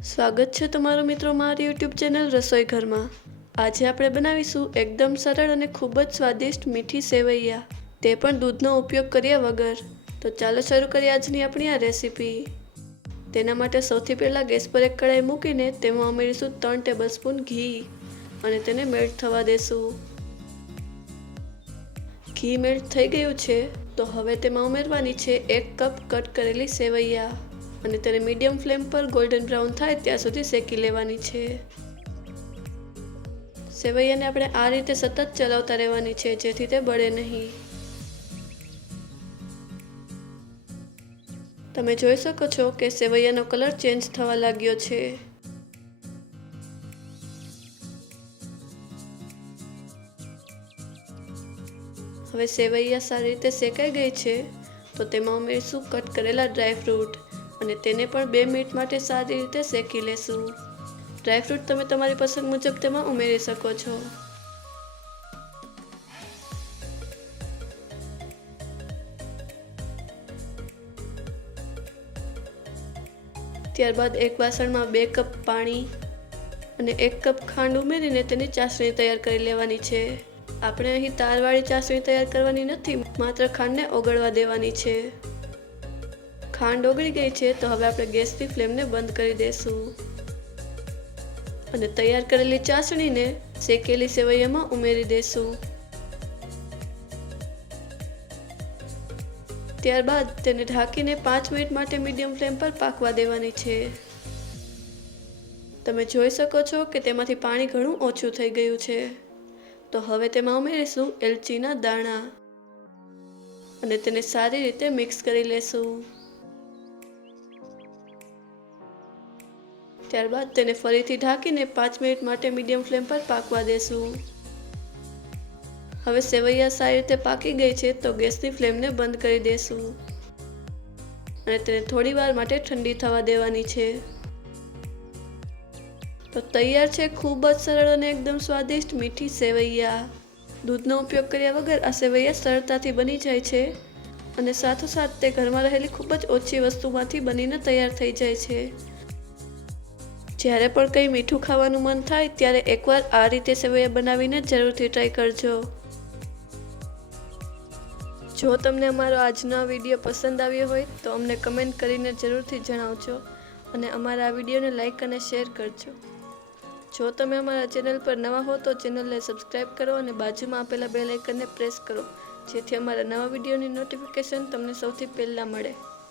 સ્વાગત છે તમારો મિત્રો મારી યુટ્યુબ ચેનલ રસોઈ ઘરમાં। આજે આપણે બનાવીશું એકદમ સરળ અને ખૂબ જ સ્વાદિષ્ટ મીઠી સેવૈયા, તે પણ દૂધનો ઉપયોગ કર્યા વગર। તો ચાલો શરૂ કરીએ આજની આપણી આ રેસીપી। તેના માટે સૌથી પહેલાં ગેસ પર એક કઢાઈ મૂકીને તેમાં ઉમેરીશું 3 ટેબલસ્પૂન ઘી અને તેને મેલ્ટ થવા દેશું। ઘી મેલ્ટ થઈ ગયું છે તો હવે તેમાં ઉમેરવાની છે 1 કપ કટ કરેલી સેવૈયા અને તેને મીડિયમ ફ્લેમ પર ગોલ્ડન બ્રાઉન થાય ત્યાં સુધી શેકી લેવાની છે। સેવૈયાને આપણે આ રીતે સતત ચલાવતા રહેવાની છે જેથી તે બળે નહીં। તમે જોઈ શકો છો કે સેવૈયાનો કલર ચેન્જ થવા લાગ્યો છે। હવે સેવૈયા સારી રીતે શેકાઈ ગઈ છે તો તેમાં ઉમેરીશું કટ કરેલા ડ્રાયફ્રૂટ અને તેને પણ 2 મિનિટ માટે સારી રીતે શેકી લેશું। ડ્રાયફ્રૂટ તમે તમારી પસંદ મુજબ તેમાં ઉમેરી શકો છો। ત્યારબાદ એક વાસણમાં 2 કપ પાણી અને 1 કપ ખાંડ ઉમેરીને તેની ચાસણી તૈયાર કરી લેવાની છે। આપણે અહીં તારવાળી ચાસણી તૈયાર કરવાની નથી, માત્ર ખાંડને ઓગળવા દેવાની છે। ખાંડ ઓગળી ગઈ છે તો હવે આપણે ગેસની ફ્લેમને બંધ કરી દેશું અને તૈયાર કરેલી ચાસણીને શેકેલી સેવૈયામાં ઉમેરી દેશું। ત્યારબાદ તેને ઢાંકીને 5 મિનિટ માટે મીડિયમ ફ્લેમ પર પાકવા દેવાની છે। તમે જોઈ શકો છો કે તેમાંથી પાણી ઘણું ઓછું થઈ ગયું છે। તો હવે તેમાં ઉમેરીશું એલચીના દાણા અને તેને સારી રીતે મિક્સ કરી લેશું। ત્યારબાદ તેને ફરીથી ઢાંકીને 5 મિનિટ માટે મીડિયમ ફ્લેમ પર પાકવા દેશું। હવે સેવૈયા સારી રીતે પાકી ગઈ છે તો ગેસની ફ્લેમને બંધ કરી દેશું અને તેને થોડી વાર માટે ઠંડી થવા દેવાની છે। તો તૈયાર છે ખૂબ જ સરળ અને એકદમ સ્વાદિષ્ટ મીઠી સેવૈયા। દૂધનો ઉપયોગ કર્યા વગર આ સેવૈયા સરળતાથી બની જાય છે અને સાથોસાથ તે ઘરમાં રહેલી ખૂબ જ ઓછી વસ્તુમાંથી બનીને તૈયાર થઈ જાય છે। જ્યારે પણ કંઈ મીઠું ખાવાનું મન થાય ત્યારે એકવાર આ રીતે સેવૈયા બનાવીને જરૂરથી ટ્રાય કરજો। જો તમને અમારો આજનો આ વિડીયો પસંદ આવ્યો હોય તો અમને કમેન્ટ કરીને જરૂરથી જણાવજો અને અમારા આ વિડીયોને લાઈક અને શેર કરજો। જો તમે અમારા ચેનલ પર નવા હો તો ચેનલને સબસ્ક્રાઈબ કરો અને બાજુમાં આપેલા બેલ આઇકનને પ્રેસ કરો જેથી અમારા નવા વિડીયોની નોટિફિકેશન તમને સૌથી પહેલાં મળે।